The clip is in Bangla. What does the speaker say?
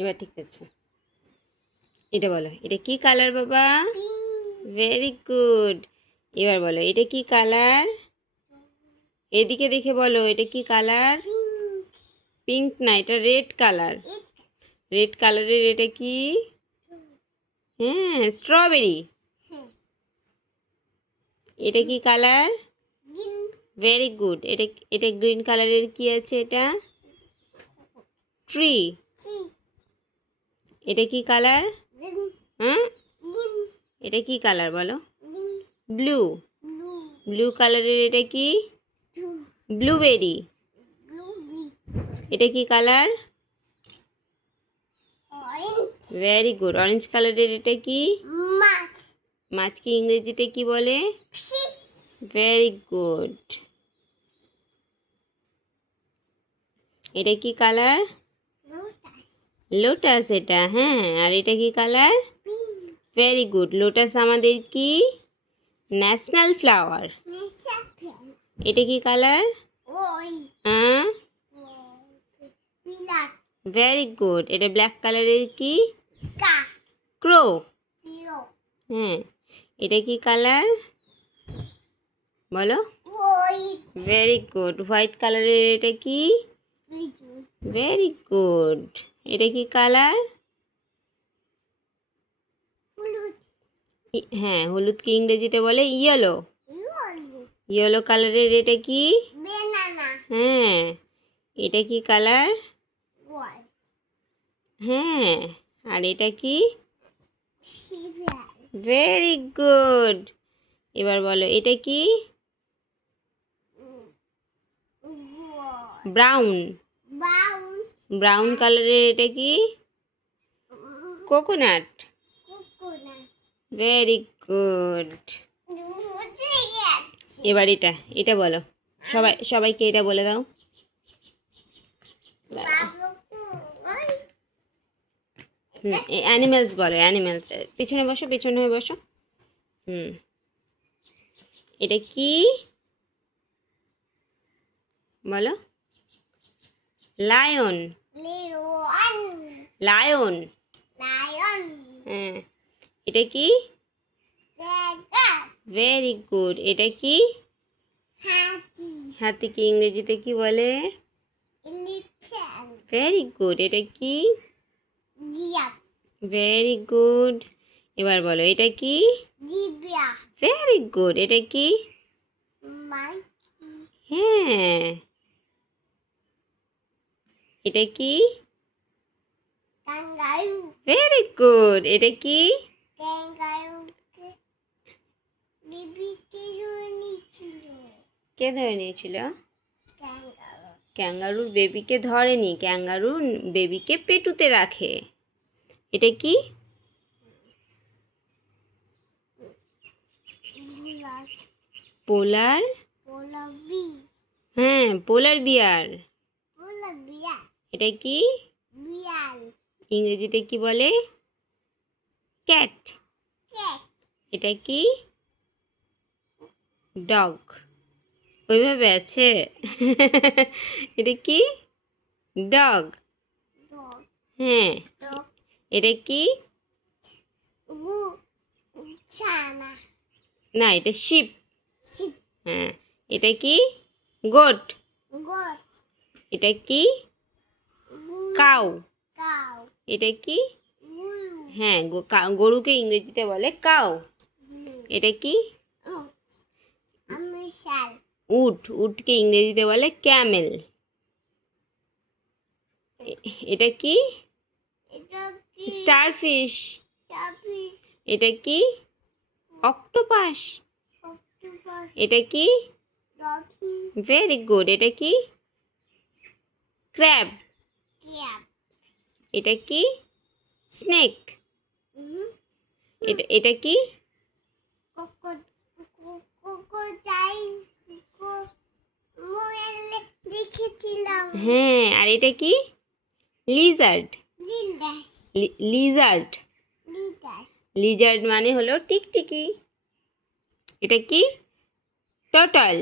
এবার ঠিক আছে। এটা বলো, এটা কি কালার বাবা? Very good. এবার বলো, এটা কি কালার? এদিকে দেখে বলো, এটা কি কালার? পিঙ্ক না, এটা রেড কালার। রেড কালারের এটা কি? হ্যাঁ, স্ট্রবেরি। এটা কি কালার? Very good. এটা এটা গ্রিন কালারের কি আছে? এটা ট্রি। এটা কি কালার? হ্যাঁ, এটা কি কালার বলো? ব্লু। ব্লু কালারের এটা কি? ব্লুবেরি। এটা কি কালার? Very good. অরেঞ্জ কালারের এটা কি? মাছকে ইংরেজিতে কি বলে? Very good. এটা কি কালার? লোটাস এটা। হ্যাঁ, আর এটা কি কালার? Very good. লোটাস আমাদের কি? National flower. এটা কি কালার? হ্যাঁ, ভেরি গুড। এটা ব্ল্যাক কালারের কি? ক্রো। হ্যাঁ, এটা কি কালার বলো? Very good. হোয়াইট কালারের এটা কি? Very good. এটা কি কালার? হ্যাঁ, হলুদকে ইংরেজিতে বলে ইয়েলো। ইয়েলো কালারের এটা কি? হ্যাঁ, এটা কি কালার? হ্যাঁ, আর এটা কি? Very good. এবার বলো, এটা কি? ব্রাউন। ব্রাউন কালারের এটা কি? কোকোনাট। Very good. এবার এটা এটা বলো, সবাইকে এটা বলে দাও। অ্যানিমেলস বলো, অ্যানিমেলস। পিছনে বসো, পিছনে হয়ে বসো। এটা কি বলো? লায়ন। লায়ন। হ্যাঁ, এটা কি? Very good. এটা কি? হাতিকে ইংরেজিতে কি বলে? Very good. এটা কি? Very good. এবার বলো, এটা কি? Very good. এটা কি? হ্যাঁ, এটা কি? Very good. এটা কি? কে ধরে নিয়েছিল? ক্যাঙ্গারুর বেবিকে ধরেনি, ক্যাঙ্গারু বেবিকে পেটুতে রাখে। এটা কি? পোলার। হ্যাঁ, পোলার বিয়ার। এটা কি? ইংরেজিতে কি বলে? ক্যাট। এটা কি? ডগ। ওইভাবে আছে। এটা কি? ডগ। হ্যাঁ, এটা কি? না, এটা শিপ। হ্যাঁ, এটা কি? গোট। এটা কি? কাউ। এটা কি? হ্যাঁ, গরুকে ইংরেজিতে বলে কাউ। এটা কি? উট। উটকে ইংরেজিতে বলে ক্যামেল। এটা কি? স্টারফিশ। এটা কি? অক্টোপাস। এটা কি? Very good. এটা কি? ক্র্যাব। এটা কি? স্নেক। এটা কি? হ্যাঁ, আর এটা কি? লিজার্ড। লিজার্ড। লিজার্ড মানে হলো টিকটিকি। এটা কি? টোটাল।